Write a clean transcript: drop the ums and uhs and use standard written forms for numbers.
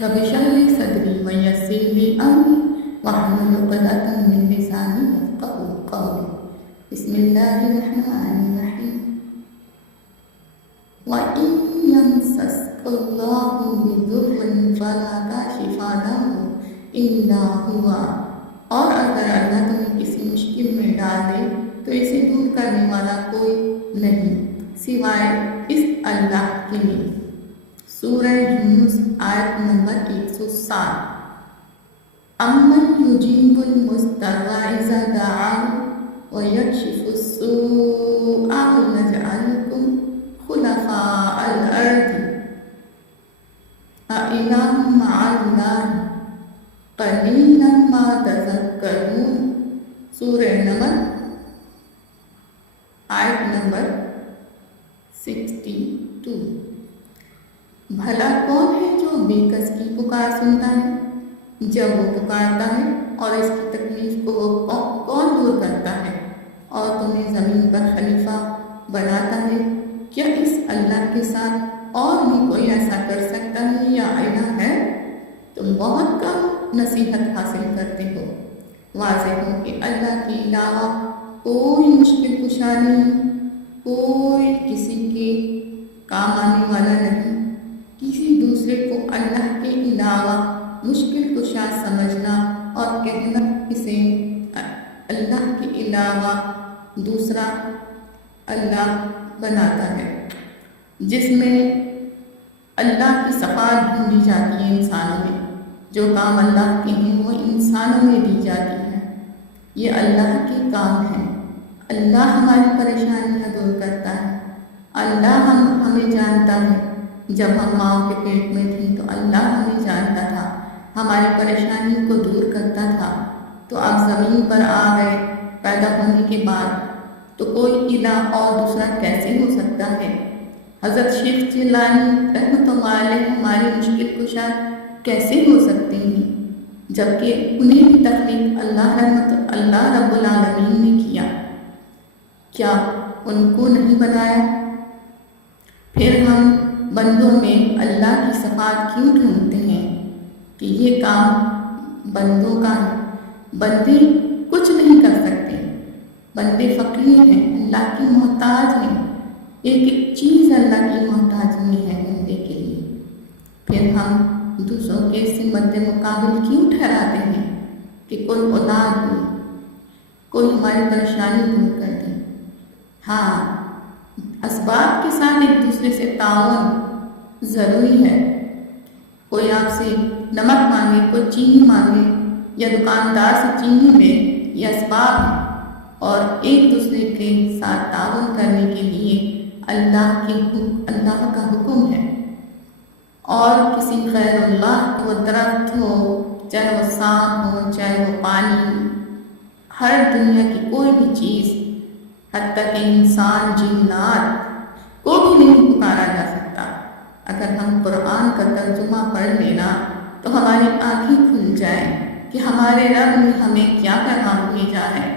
رب اشرح لي صدري ويسر لي أمري واحلل عقدة من لساني يفقهوا قولي بسم الله الرحمن الرحيم وإن يمسسك الله بضر فلا كاشف له إلا هو اور اگر اللہ تمہیں کسی مشکل میں ڈال دے تو اسے دور کرنے والا کوئی نہیں سوائے اس اللہ کے لیے۔ سورہ یونس آیت نمبر 107۔ امن یجیب المضطر اذا دعاه ویکشف السوء ویجعلکم خلفاء الارض اإلہ مع اللہ قلیلا ما تذکرون۔ سورہ نمل آیت نمبر 62۔ بھلا کون ہے جو بے کس کی پکار سنتا ہے جب وہ پکارتا ہے، اور اس کی تکلیف کو وہ کون دور کرتا ہے، اور تمہیں زمین پر خلیفہ بناتا ہے؟ کیا اس اللہ کے ساتھ اور بھی کوئی ایسا کر سکتا ہے یا الہ ہے؟ تم بہت کم نصیحت حاصل کرتے ہو۔ واضح ہو کہ اللہ کے علاوہ کوئی مشکل کشا نہیں، کوئی کسی کے کام آنے والا نہیں۔ کسی دوسرے کو اللہ کے علاوہ مشکل کشا سمجھنا اور کہنا اسے اللہ کے علاوہ دوسرا اللہ بناتا ہے، جس میں اللہ کی صفات ڈھونڈی جاتی ہے انسانوں میں۔ جو کام اللہ کے ہیں وہ انسانوں میں دی جاتی ہیں۔ یہ اللہ کے کام ہیں۔ اللہ ہماری پریشانیاں دور کرتا ہے۔ اللہ ہمیں جانتا ہے۔ جب ہم ماں کے پیٹ میں تھیں تو اللہ ہمیں جانتا تھا، ہماری پریشانی کو دور کرتا تھا۔ تو اب زمین پر آ گئے پیدا ہونے کے بعد، تو کوئی الہ اور دوسرا کیسے ہو سکتا ہے؟ حضرت شیخ جیلانی رحمۃ اللہ علیہ ہماری مشکل کشا کیسے ہو سکتے ہیں، جبکہ انہیں بھی تخلیق اللہ رب العالمین نے کیا؟ کیا ان کو نہیں بنایا؟ پھر ہم بندوں میں اللہ کی صفات کیوں ڈھونڈتے ہیں کہ یہ کام بندوں کا ہے؟ بندے کچھ نہیں کر سکتے، بندے فقیر ہیں، اللہ کی محتاج ہیں۔ ایک ایک چیز اللہ کی محتاج نہیں ہے بندے کے لیے۔ پھر ہم دوسروں کے سے مد مقابل کیوں ٹھہراتے ہیں کہ کوئی اولاد دے، کوئی ہماری پریشانی دور کر دے؟ ہاں، اسباب کے ساتھ ایک دوسرے سے تعاون ضروری ہے۔ کوئی آپ سے نمک مانگے، کوئی چینی مانگے، یا دکاندار سے چینی لے، یہ اسباب ہے، اور ایک دوسرے کے ساتھ تعاون کرنے کے لیے اللہ کا حکم ہے۔ اور کسی غیر اللہ کو درخت ہو، چاہے وہ سانپ ہو، چاہے وہ پانی، ہر دنیا کی کوئی بھی چیز، حتیٰ کہ انسان، جنات کو بھی نہیں پکارا جا سکتا۔ اگر ہم قرآن کا ترجمہ پڑھ لینا تو ہماری آنکھیں کھل جائیں کہ ہمارے رب نے ہمیں کیا پیغام بھیجا ہے۔